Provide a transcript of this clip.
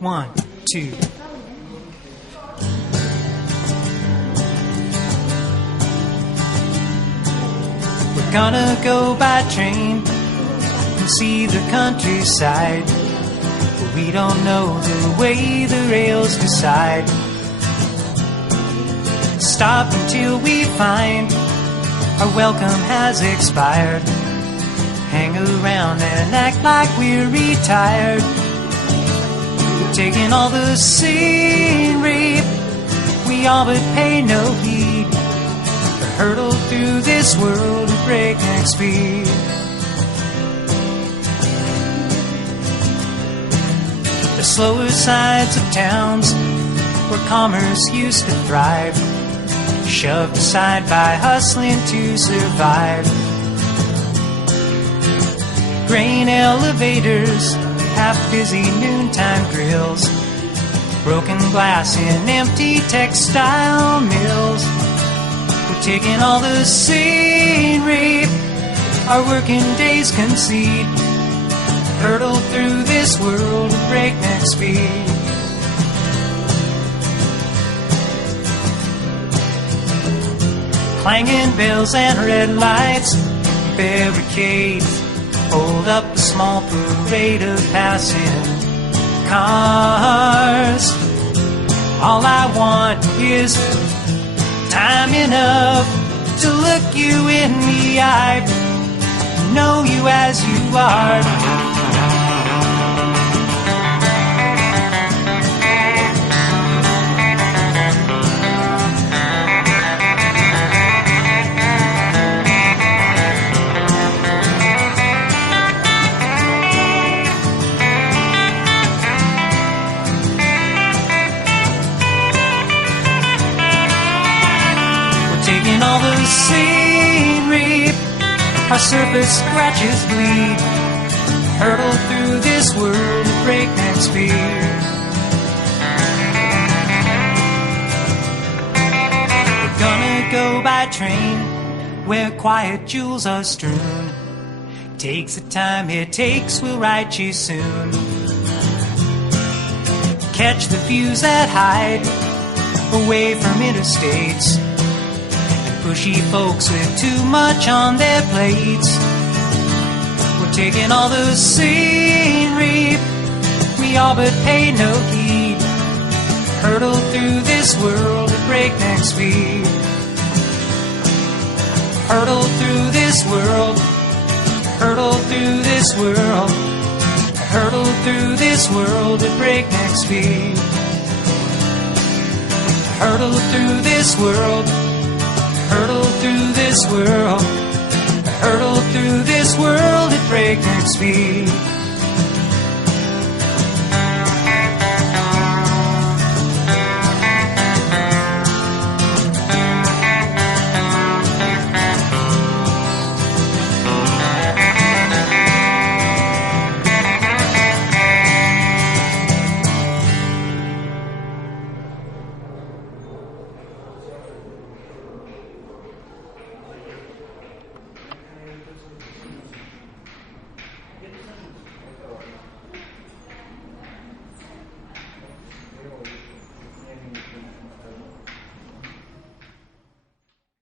1, 2. We're gonna go by train and see the countryside, but we don't know the way the rails decide. Stop until we find our welcome has expired. Hang around and act like we're retired. We're taking all the scenery, we all but pay no heed. We hurtle through this world at breakneck speed. The slower sides of towns where commerce used to thrive, shoved aside by hustling to survive. Grain elevators, half-busy noontime grills, broken glass in empty textile mills. We're taking all the scenery our working days concede. Hurtle through this world at breakneck speed. Clanging bells and red lights, barricades hold up a small parade of passing cars. All I want is time enough to look you in the eye, know you as you are. All the scenery, our surface scratches bleed. Hurtle through this world at breakneck speed. We're gonna go by train where quiet jewels are strewn. Takes the time it takes, we'll write you soon. Catch the views that hide away from interstates, pushy folks with too much on their plates. We're taking all the scenery, we all but pay no heed. Hurtle through this world at breakneck speed. Hurtle through this world, hurtle through this world, hurtle through this world at breakneck speed. Hurtle through this world, hurtle through this world, hurtle through this world at breakneck speed.